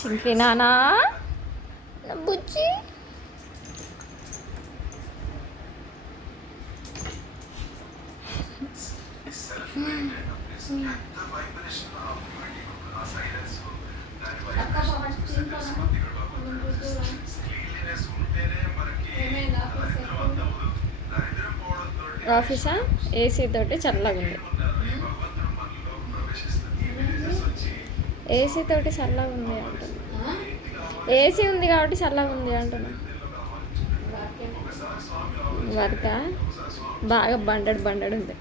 చింకి నానా నా బుజ్జి ఆఫీసా ఏసీ తోటి చల్లగా ఉంది. ఏసీ తోటి చల్లగా ఉంది అంటున్నా. ఏసీ ఉంది కాబట్టి చల్లగా ఉంది అంటున్నా. వర్క బాగా బండడు ఉంది.